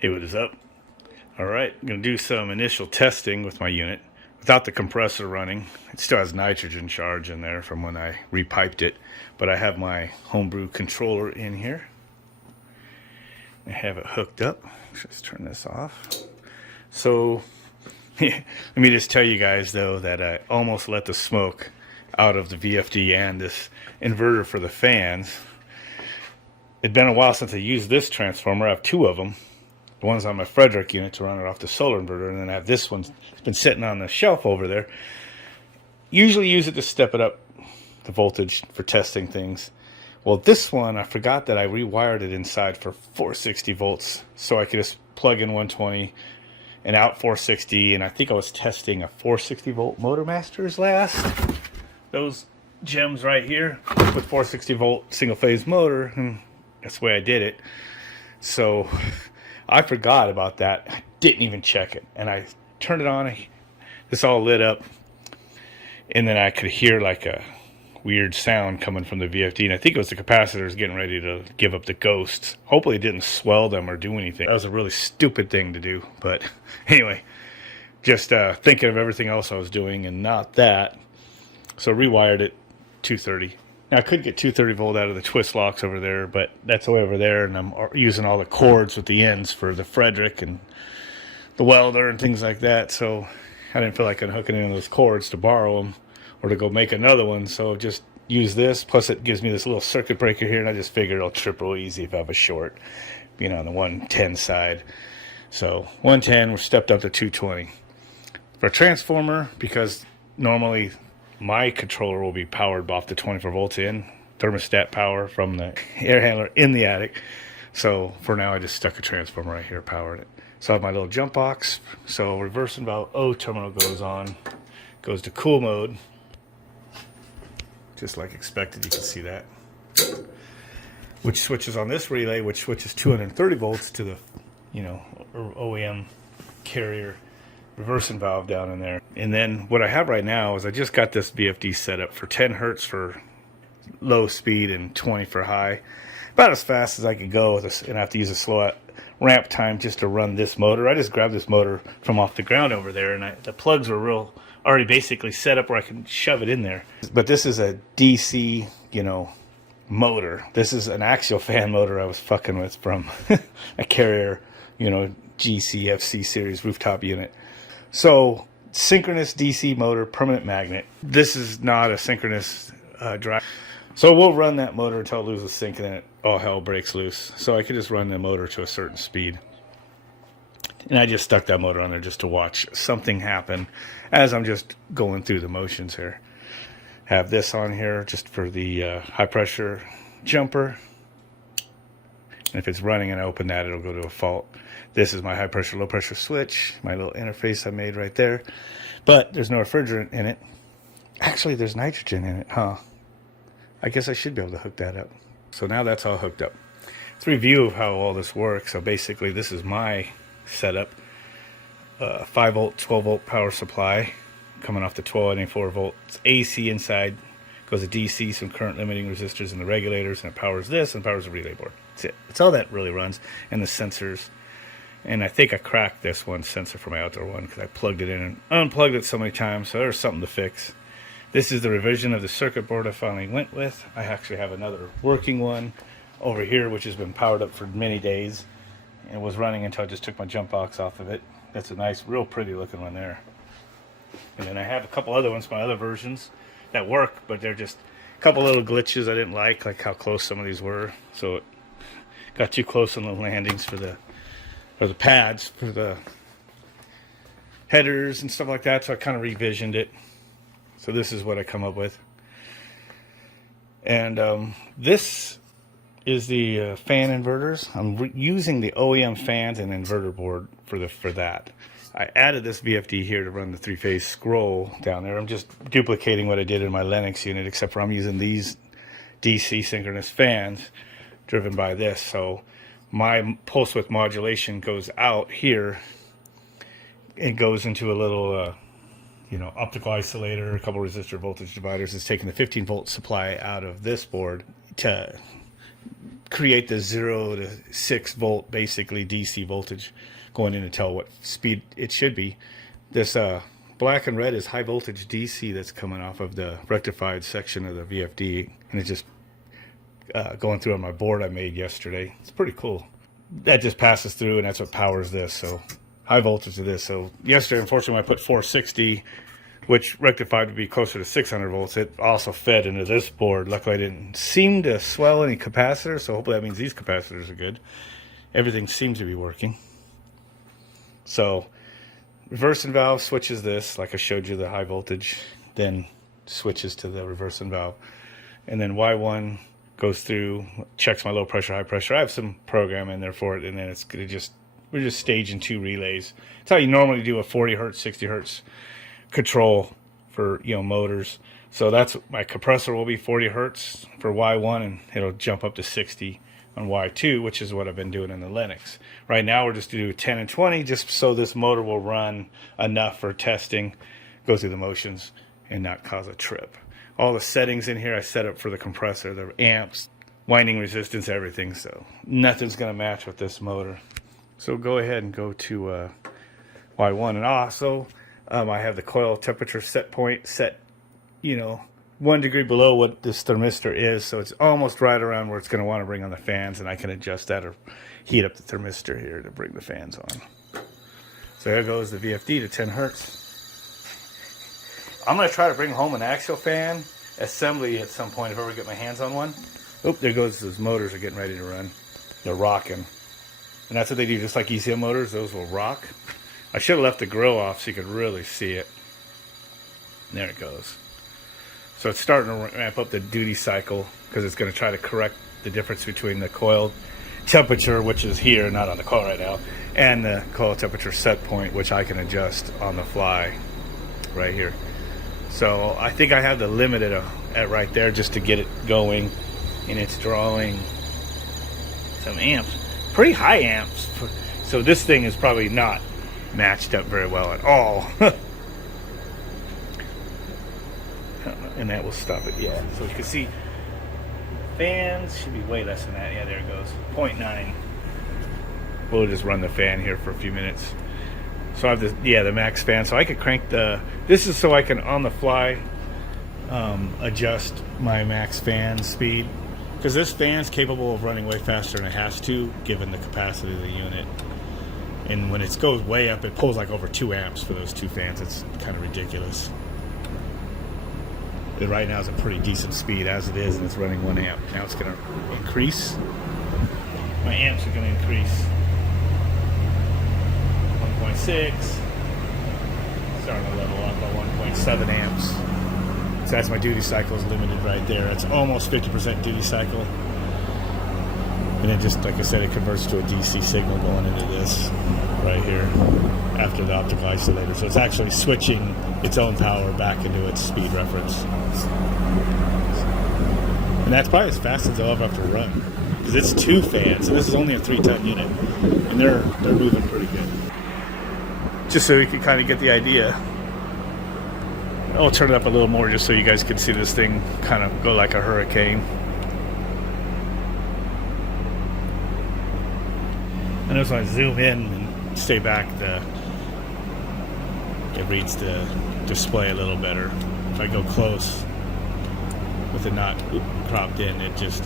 Hey, what is up? Alright, I'm going to do some initial testing with my unit without the compressor running. It still has nitrogen charge in there from when I repiped it, but I have my homebrew controller in here. I have it hooked up. Let's turn this off. So, let me just tell you guys though that I almost let the smoke out of the VFD and this inverter for the fans. It's been a while since I used this transformer. I have two of them. The one's on my Frederick unit to run it off the solar inverter, and then I have this one. It's been sitting on the shelf over there. Usually use it to step it up, the voltage for testing things. Well, this one, I forgot that I rewired it inside for 460 volts, so I could just plug in 120 and out 460, and I think I was testing a 460 volt Motor Masters last. Those gems right here with 460 volt single phase motor, and that's the way I did it. So I forgot about that. I didn't even check it. And I turned it on. This all lit up. And then I could hear like a weird sound coming from the VFD. And I think it was the capacitors getting ready to give up the ghosts. Hopefully it didn't swell them or do anything. That was a really stupid thing to do. But anyway, just thinking of everything else I was doing and not that. So rewired it 230. Now, I could get 230 volt out of the twist locks over there, but that's way over there, and I'm using all the cords with the ends for the Frederick and the welder and things like that, so I didn't feel like hooking in those cords to borrow them or to go make another one, so just use this, plus it gives me this little circuit breaker here, and I just figured it'll trip real easy if I have a short, being on the 110 side. So 110, we're stepped up to 220. For a transformer, because normally my controller will be powered off the 24 volts in, thermostat power from the air handler in the attic. So for now, I just stuck a transformer right here, powered it. So I have my little jump box. So reverse and valve O terminal goes on, goes to cool mode. Just like expected, you can see that. Which switches on this relay, which switches 230 volts to the, OEM carrier reversing valve down in there. And then what I have right now is I just got this VFD set up for 10 hertz for low speed and 20 for high. About as fast as I could go with this, and I have to use a slow ramp time just to run this motor. I just grabbed this motor from off the ground over there, and the plugs were already basically set up where I can shove it in there. But this is a DC, motor. This is an axial fan motor I was fucking with from a carrier, GCFC series rooftop unit. So, synchronous DC motor, permanent magnet. This is not a synchronous drive. So we'll run that motor until it loses sync and then all hell breaks loose. So I could just run the motor to a certain speed. And I just stuck that motor on there just to watch something happen as I'm just going through the motions here. Have this on here just for the high pressure jumper. And if it's running and I open that, it'll go to a fault. This is my high pressure, low pressure switch, my little interface I made right there. But there's no refrigerant in it. Actually, there's nitrogen in it, huh? I guess I should be able to hook that up. So now that's all hooked up. Let's review of how all this works. So basically, this is my setup. 5 volt, 12 volt power supply coming off the 1294 volts AC inside. Goes to DC, some current limiting resistors in the regulators, and it powers this and powers the relay board. That's it. That's all that really runs. And the sensors. And I think I cracked this one sensor for my outdoor one because I plugged it in and unplugged it so many times, so there's something to fix. This is the revision of the circuit board I finally went with. I actually have another working one over here which has been powered up for many days and was running until I just took my jump box off of it. That's a nice, real pretty looking one there. And then I have a couple other ones, my other versions, that work, but they're just a couple little glitches I didn't like how close some of these were. So it got too close on the landings for the pads for the headers and stuff like that, so I kind of revisioned it. So this is what I come up with. And this is the fan inverters. I'm using the OEM fans and inverter board for that. I added this VFD here to run the 3-phase scroll down there. I'm just duplicating what I did in my Lennox unit, except for I'm using these DC synchronous fans driven by this. So my pulse width modulation goes out here. It goes into a little, optical isolator, a couple resistor voltage dividers. It's taking the 15 volt supply out of this board to create the 0 to 6 volt basically DC voltage going in to tell what speed it should be. This black and red is high voltage DC that's coming off of the rectified section of the VFD, and it's just going through on my board I made yesterday. It's pretty cool. That just passes through, and that's what powers this. So high voltage to this. So yesterday, unfortunately, when I put 460, which rectified to be closer to 600 volts, it also fed into this board. Luckily, I didn't seem to swell any capacitors, so hopefully that means these capacitors are good. Everything seems to be working. So reversing valve switches this, like I showed you, the high voltage, then switches to the reversing valve. And then Y1 goes through, checks my low pressure, high pressure. I have some program in there for it, and then it's gonna we're just staging 2 relays. It's how you normally do a 40 hertz, 60 hertz control for, you know, motors. So that's my compressor will be 40 hertz for Y1, and it'll jump up to 60 on Y2, which is what I've been doing in the Linux. Right now we're just doing 10 and 20 just so this motor will run enough for testing, go through the motions, and not cause a trip. All the settings in here I set up for the compressor, the amps, winding resistance, everything. So nothing's going to match with this motor. So go ahead and go to Y1. And also I have the coil temperature set point set, you know, 1 degree below what this thermistor is. So it's almost right around where it's going to want to bring on the fans. And I can adjust that or heat up the thermistor here to bring the fans on. So there goes the VFD to 10 hertz. I'm going to try to bring home an axial fan assembly at some point if I ever get my hands on one. Oop, there goes, those motors are getting ready to run. They're rocking. And that's what they do, just like ECM motors, those will rock. I should have left the grill off so you could really see it. And there it goes. So it's starting to ramp up the duty cycle because it's going to try to correct the difference between the coil temperature, which is here, not on the coil right now, and the coil temperature set point, which I can adjust on the fly right here. So I think I have the limit at right there just to get it going, and it's drawing some amps, pretty high amps. So this thing is probably not matched up very well at all. And that will stop it. Yeah, so you can see fans should be way less than that. Yeah, there it goes, 0.9. We'll just run the fan here for a few minutes. So I have the max fan, so I could crank this is so I can on the fly adjust my max fan speed, because this fan's capable of running way faster than it has to given the capacity of the unit. And when it goes way up, it pulls like over 2 amps for those 2 fans. It's kind of ridiculous. It right now is a pretty decent speed as it is, and it's running 1 amp. Now it's going to increase. My amps are going to increase. 1.6, starting to level up at 1.7 amps. So that's my duty cycle is limited right there. It's almost 50% duty cycle. And then just like I said, it converts to a DC signal going into this right here after the optical isolator. So it's actually switching its own power back into its speed reference. And that's probably as fast as I'll ever have to run, because it's 2 fans, and this is only a 3-ton unit, and they're moving pretty good. Just so you can kind of get the idea. I'll turn it up a little more just so you guys can see this thing kind of go like a hurricane. And as I zoom in and stay back, it reads the display a little better. If I go close with it not cropped in, it just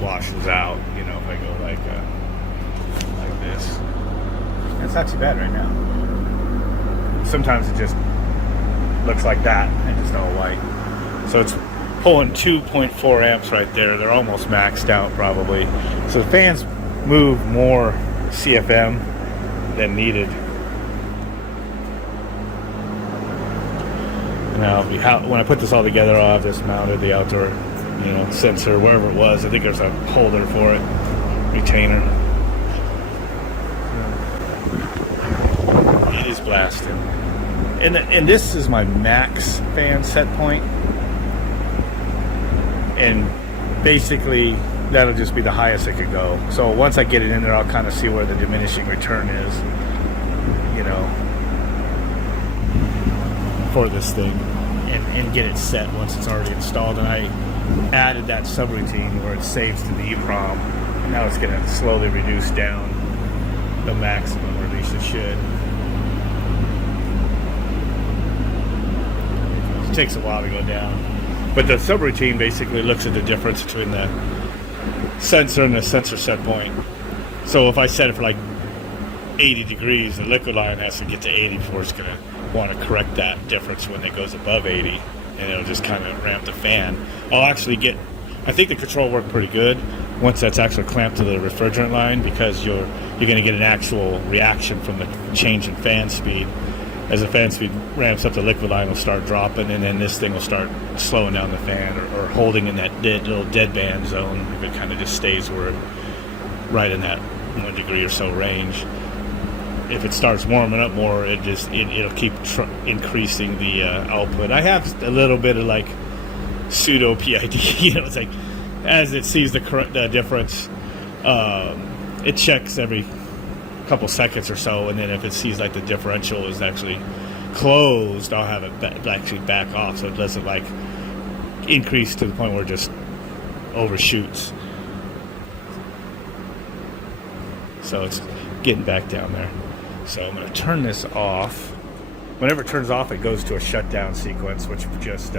washes out. You know, if I go like this. That's not too bad right now. Sometimes it just looks like that and just all white. So it's pulling 2.4 amps right there. They're almost maxed out probably. So the fans move more CFM than needed. Now, when I put this all together, I'll have this mounted, the outdoor, you know, sensor, wherever it was. I think there's a holder for it, retainer. It is blasting. And this is my max fan set point. And basically, that'll just be the highest it could go. So once I get it in there, I'll kind of see where the diminishing return is, you know, for this thing, and get it set once it's already installed. And added that subroutine where it saves to the EEPROM. Now it's going to slowly reduce down the maximum, or at least it should. It takes a while to go down. But the subroutine basically looks at the difference between the sensor and the sensor set point. So if I set it for like 80 degrees, the liquid line has to get to 80 before it's going to want to correct that difference when it goes above 80. And it'll just kind of ramp the fan. I think the control worked pretty good once that's actually clamped to the refrigerant line, because you're going to get an actual reaction from the change in fan speed. As the fan speed ramps up, the liquid line will start dropping, and then this thing will start slowing down the fan, or holding in that little deadband zone if it kind of just stays right in that 1 degree or so range. If it starts warming up more, it'll keep increasing the output. I have a little bit of like pseudo PID. It's like as it sees the difference, it checks every couple seconds or so, and then if it sees like the differential is actually closed, I'll have it actually back off, so it doesn't like increase to the point where it just overshoots. So it's getting back down there. So I'm going to turn this off. Whenever it turns off, it goes to a shutdown sequence, which just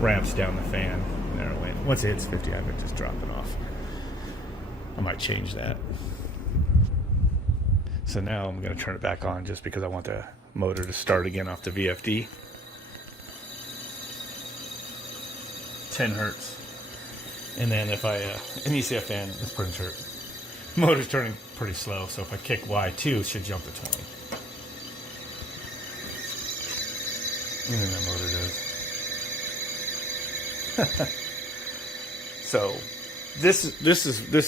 ramps down the fan. There, once it hits 50, I would just drop it off. I might change that. So now I'm going to turn it back on just because I want the motor to start again off the VFD. 10 hertz. And then if I, and you see a fan, it's pretty short. Motor's turning pretty slow, so if I kick Y2, it should jump to 20. And then that motor does. So this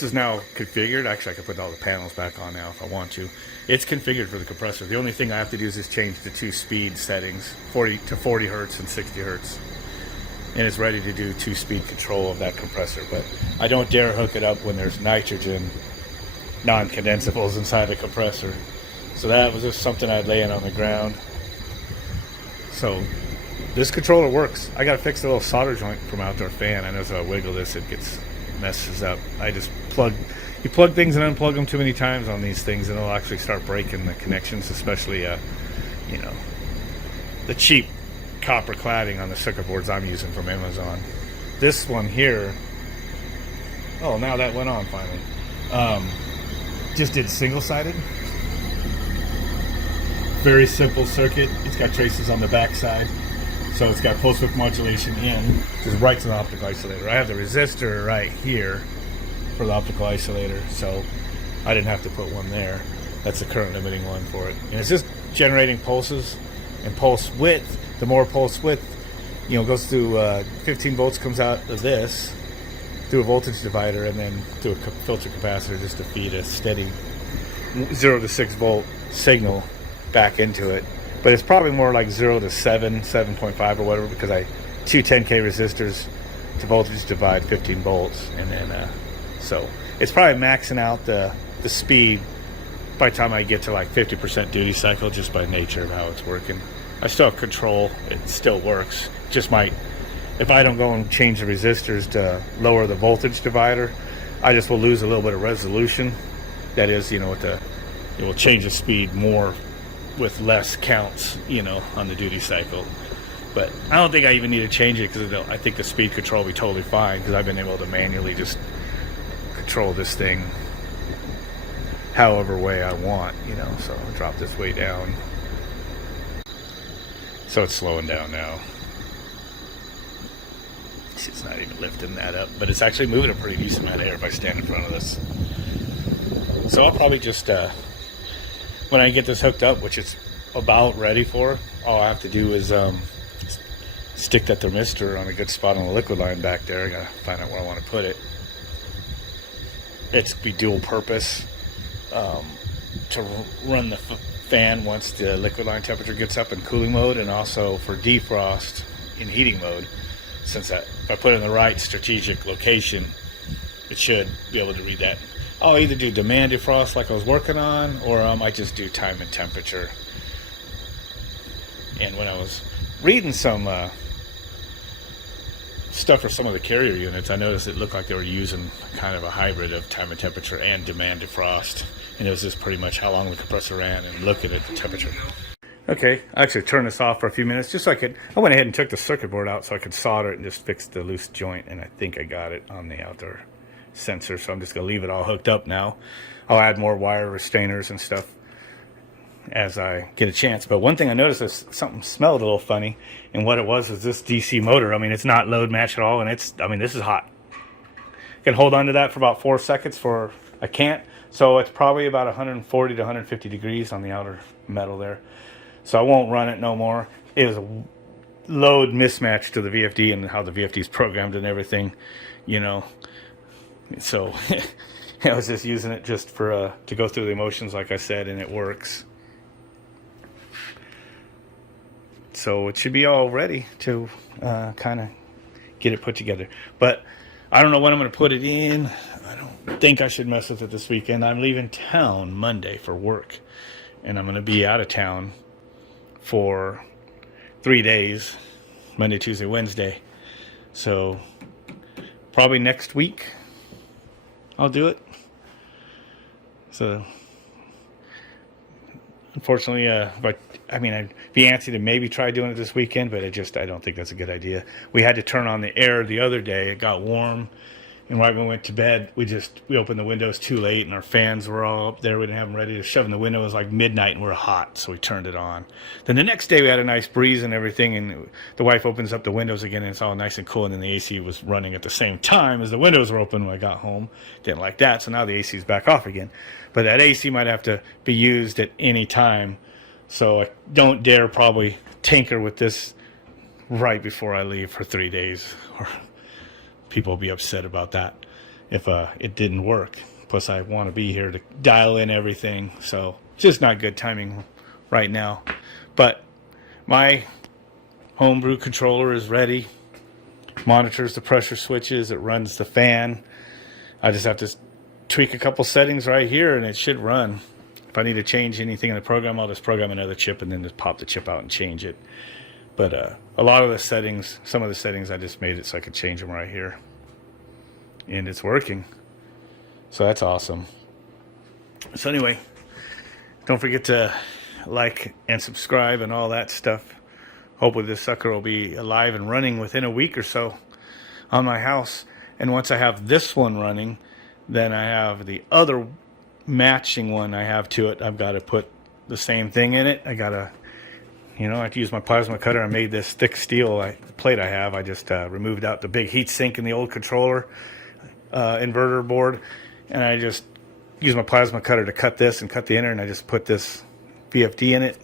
is now configured. Actually, I can put all the panels back on now if I want to. It's configured for the compressor. The only thing I have to do is just change the two speed settings, 40 hertz and 60 hertz. And it's ready to do 2-speed control of that compressor. But I don't dare hook it up when there's nitrogen non-condensables inside the compressor. So that was just something I'd lay in on the ground. So this controller works. I gotta fix the little solder joint from outdoor fan. I know if I wiggle this, it messes up. I just you plug things and unplug them too many times on these things, and it'll actually start breaking the connections, especially the cheap copper cladding on the circuit boards I'm using from Amazon. This one here, oh, now that went on finally. Just did single-sided. Very simple circuit. It's got traces on the back side. So it's got pulse width modulation in, just right to the optical isolator. I have the resistor right here for the optical isolator, so I didn't have to put one there. That's the current limiting one for it. And it's just generating pulses and pulse width. The more pulse width, goes through 15 volts comes out of this, through a voltage divider, and then through a filter capacitor just to feed a steady 0 to 6 volt signal back into it. But it's probably more like 0 to 7, 7.5 or whatever, because two 10K resistors to voltage divide 15 volts, and then so it's probably maxing out the speed by the time I get to like 50% duty cycle, just by nature of how it's working. I still have control. It still works. Just might, if I don't go and change the resistors to lower the voltage divider, I just will lose a little bit of resolution. That is, it will change the speed more with less counts, on the duty cycle. But I don't think I even need to change it, because I think the speed control will be totally fine, because I've been able to manually just control this thing however way I want, so I'll drop this way down. So it's slowing down now. It's not even lifting that up, but it's actually moving a pretty decent amount of air if I stand in front of this. So I'll probably just, when I get this hooked up, which it's about ready for, all I have to do is stick that thermistor on a good spot on the liquid line back there. I gotta find out where I want to put it. It's be dual purpose to run the fan once the liquid line temperature gets up in cooling mode, and also for defrost in heating mode. Since if I put it in the right strategic location, it should be able to read that. I'll either do demand defrost like I was working on, or I might just do time and temperature. And when I was reading some stuff for some of the carrier units, I noticed it looked like they were using kind of a hybrid of time and temperature and demand defrost. And it was just pretty much how long the compressor ran and looking at the temperature. Okay, I actually turned this off for a few minutes just so I went ahead and took the circuit board out so I could solder it and just fix the loose joint, and I think I got it on the outdoor sensor, so I'm just going to leave it all hooked up now. I'll add more wire restrainers and stuff as I get a chance. But one thing I noticed is something smelled a little funny, and what it was this DC motor. I mean, it's not load match at all, and this is hot. I can hold on to that for about 4 seconds I can't, so it's probably about 140 to 150 degrees on the outer metal there. So I won't run it no more. It was a load mismatch to the VFD and how the VFD is programmed and everything, you know. So I was just using it just for to go through the emotions, like I said, and it works. So it should be all ready to kind of get it put together. But I don't know when I'm going to put it in. I don't think I should mess with it this weekend. I'm leaving town Monday for work, and I'm going to be out of town for 3 days, Monday, Tuesday, Wednesday. So probably next week I'll do it. So unfortunately, I'd be antsy to maybe try doing it this weekend, but I don't think that's a good idea. We had to turn on the air the other day. It got warm, and right when we went to bed, we opened the windows too late, and our fans were all up there. We didn't have them ready to shove in the window. It was like midnight, and we were hot, so we turned it on. Then the next day, we had a nice breeze and everything, and the wife opens up the windows again, and it's all nice and cool, and then the AC was running at the same time as the windows were open when I got home. Didn't like that, so now the AC is back off again. But that AC might have to be used at any time, so I don't dare probably tinker with this right before I leave for 3 days, or people will be upset about that if it didn't work. Plus, I want to be here to dial in everything, so it's just not good timing right now. But my homebrew controller is ready. Monitors the pressure switches. It runs the fan. I just have to tweak a couple settings right here, and it should run. If I need to change anything in the program, I'll just program another chip and then just pop the chip out and change it. But a lot of the settings, some of the settings, I just made it so I could change them right here. And it's working. So that's awesome. So anyway, don't forget to like and subscribe and all that stuff. Hopefully this sucker will be alive and running within a week or so on my house. And once I have this one running, then I have the other matching one I have to it. I've got to put the same thing in it. I have to use my plasma cutter. I made this thick steel plate I have. I just removed out the big heat sink in the old controller inverter board, and I just used my plasma cutter to cut this and cut the inner, and I just put this VFD in it.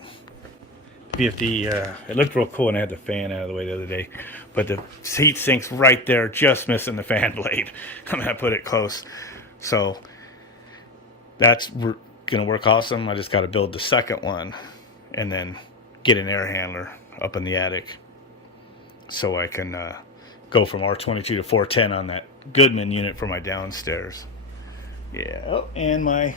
VFD, it looked real cool, and I had the fan out of the way the other day, but the heat sink's right there, just missing the fan blade. I'm going to put it close. So that's going to work awesome. I just got to build the second one and then get an air handler up in the attic so I can go from R22 to 410 on that Goodman unit for my downstairs. Yeah, oh, and my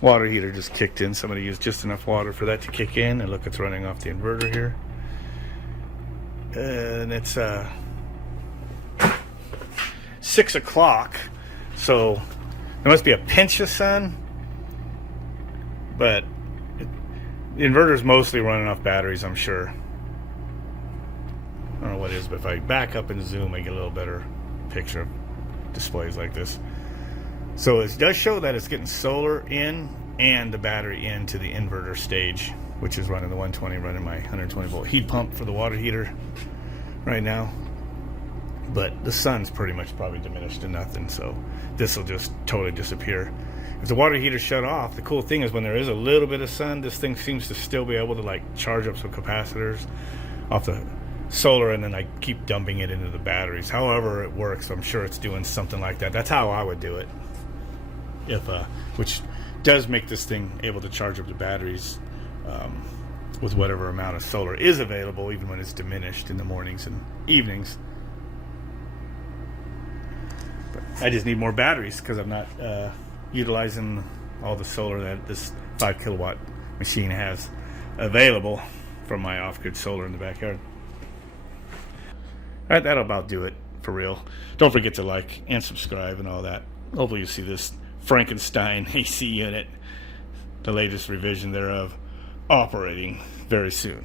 water heater just kicked in. Somebody used just enough water for that to kick in, and look, it's running off the inverter here. And it's 6 o'clock, so there must be a pinch of sun, but the inverter's mostly running off batteries, I'm sure. I don't know what it is, but if I back up and zoom, I get a little better picture of displays like this. So it does show that it's getting solar in and the battery into the inverter stage, which is running the 120, running my 120 volt heat pump for the water heater right now. But the sun's pretty much probably diminished to nothing, so this will just totally disappear. If the water heater shut off, the cool thing is when there is a little bit of sun, this thing seems to still be able to like charge up some capacitors off the solar, and then I keep dumping it into the batteries. However it works, I'm sure it's doing something like that. That's how I would do it. Which does make this thing able to charge up the batteries with whatever amount of solar is available, even when it's diminished in the mornings and evenings. But I just need more batteries because I'm not utilizing all the solar that this 5 kilowatt machine has available from my off-grid solar in the backyard. right, that'll about do it for real. Don't forget to like and subscribe and all that. Hopefully you see this Frankenstein AC unit, the latest revision thereof, operating very soon.